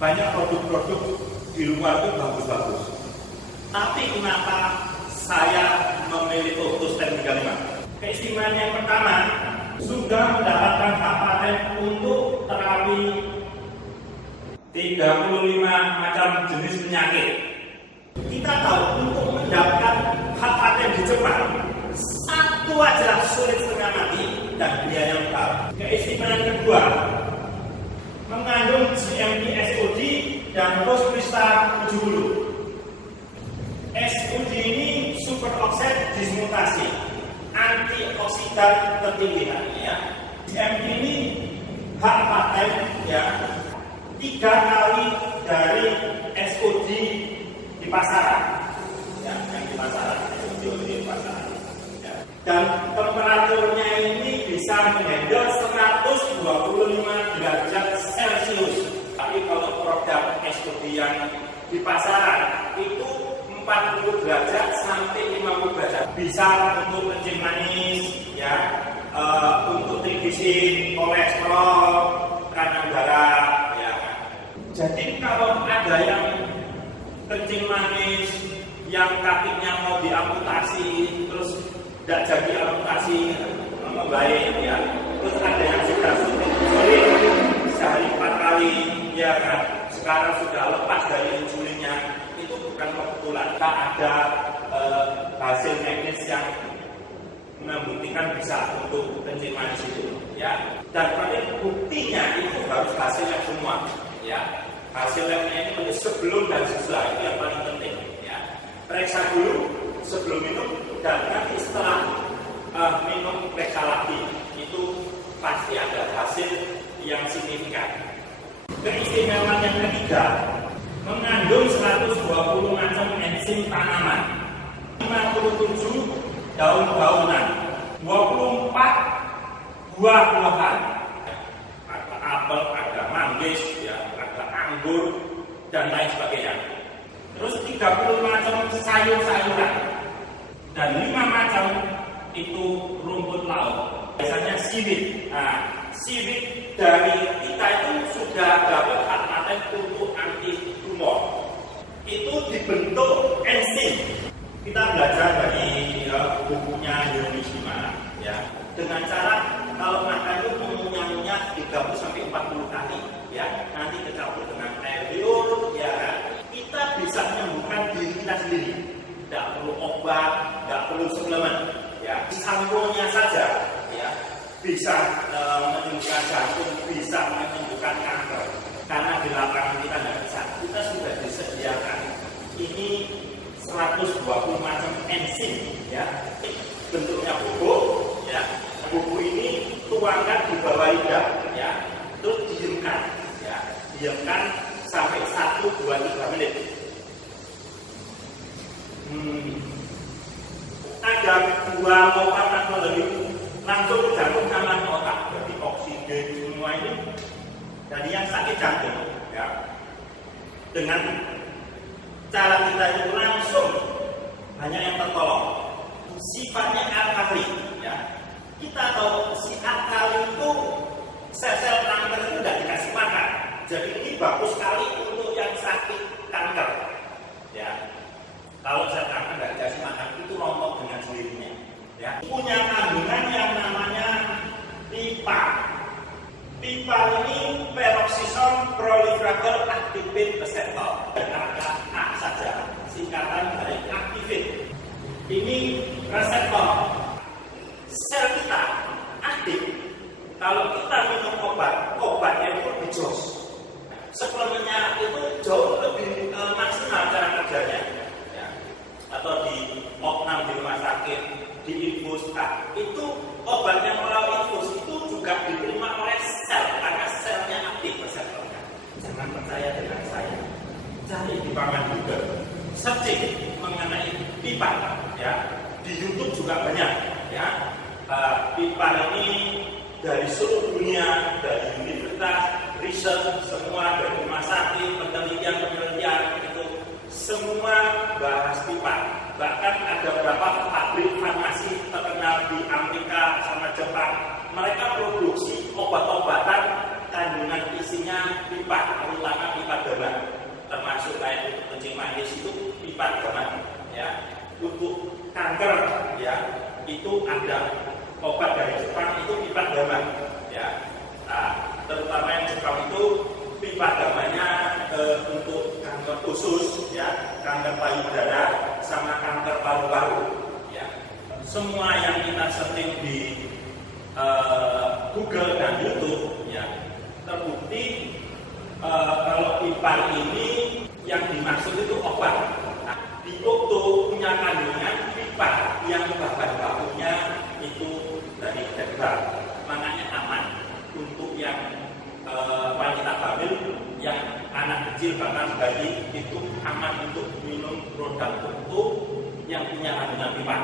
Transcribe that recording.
banyak produk-produk di luar itu bagus-bagus. Tapi kenapa saya memilih Otus 1035? Keistimewaan yang pertama, sudah mendapatkan hak paten untuk terapi 35 macam jenis penyakit. Kita tahu untuk mendapatkan hak paten di Jepang, satu aja sulit setengah mati dan biaya besar. Keistimewaan kedua, mengandung GMP SOD dan Rosprista 70. SOD ini super oxide dismutasi, antioksidan tertinggi ya. GMP ini hak paten ya 3 kali dari SOD di pasaran ya, yang di pasaran SOD di pasaran ya. Dan temperaturnya ini bisa menghandle 125 derajat Celcius. Tapi kalau produk SOD yang di pasaran itu 40 derajat sampai 50 derajat. Bisa untuk kencing manis ya, untuk triglycerid, kolesterol, tekanan darah ya. Jadi kalau ada yang kencing manis yang kakinya mau diamputasi terus tidak jadi amputasi membaik ya, terus ada yang sudah sulit sehari 4 kali ya kan, sekarang sudah lepas dari insulinnya, itu bukan kebetulan. Tak ada hasil medis yang membuktikan bisa untuk kencing manis itu ya. Dan pada buktinya itu harus hasil lab semua ya. Hasil labnya ini sebelum dan sesudah, itu yang paling penting ya. Periksa dulu sebelum minum dan nanti setelah minum periksa lagi, itu pasti ada hasil yang signifikan. Keistimewaan yang ketiga, mengandung 120 macam enzim tanaman, 57 daun-daunan, 24 buah-buahan, ada apel, ada manggis, ya, ada anggur, dan lain sebagainya. Terus 30 macam sayur-sayuran, dan 5 macam itu rumput laut. Biasanya seaweed. Nah, seaweed dari kita itu sudah dapat hak paten untuk anti tumor. Itu dibentuk enzim. Kita belajar dari bukunya Hiroshima ya, dengan cara kalau makan itu mengunyah 30 sampai 40 kali ya, nanti dicampur dengan air liur ya, kita bisa menyembuhkan diri kita sendiri. Tidak perlu obat, tidak perlu suplemen ya, samponya saja ya bisa menyembuhkan jantung, bisa menyembuhkan kanker. Karena di lapangan kita tidak bisa, kita sudah disediakan ini 120 macam enzim ya, bentuknya bubuk ya. Bubuk ini tuangkan di bawah lidah ya, terus diamkan ya, diamkan sampai 1-2-3 menit. Ada 2 obat teknologi langsung ke jantung sama otak, jadi oksigen semua ini dari yang sakit jantung ya. Dengan cara kita itu langsung hanya yang tertolong. Sifatnya alkali ya. Kita tahu si alkali itu sel-sel kanker itu tidak dikasih makan. Jadi ini bagus sekali untuk yang sakit kanker ya. Kalau sel kanker tidak dikasih makan itu rontok dengan sendirinya ya. Punya kandungan yang namanya pipa. Pipa ini peroxisome proliferator activate receptor. A saja, singkatan dari activate. Ini reseptor. Sel kita aktif. Kalau kita minum obat, obatnya itu dijos. Suplemennya itu jauh lebih maksimal cara kerjanya. Ya. Atau di opnam di rumah sakit, di infus, itu obat yang melalui infus itu juga diterima oleh sel karena selnya aktif reseptornya. Jangan percaya dengan saya, cari di paman juga, searching mengenai pipa ya. Di YouTube juga banyak ya. Pipa ini dari seluruh dunia, dari universitas, riset, semua dari rumah sakit, penelitian itu semua bahas pipa. Bahkan ada beberapa pabrik farmasi terkenal di Amerika sama Jepang, mereka produksi obat-obatan kandungan isinya pipa, terutama pipa dari itu ada obat dari Jepang itu pipa damai, ya. Nah, terutama yang Jepang itu pipa damainya untuk kanker usus, ya, kanker payudara, sama kanker paru-paru, ya. Semua yang kita searching di Google dan YouTube, ya, terbukti kalau pipa ini yang dimaksud itu obat. Nah, di Okto punya kandungan pipa yang bahan bakunya itu dari herbal, makanya aman untuk yang wanita hamil, yang anak kecil bahkan bayi itu aman untuk minum produk Okto yang punya kandungan pipa.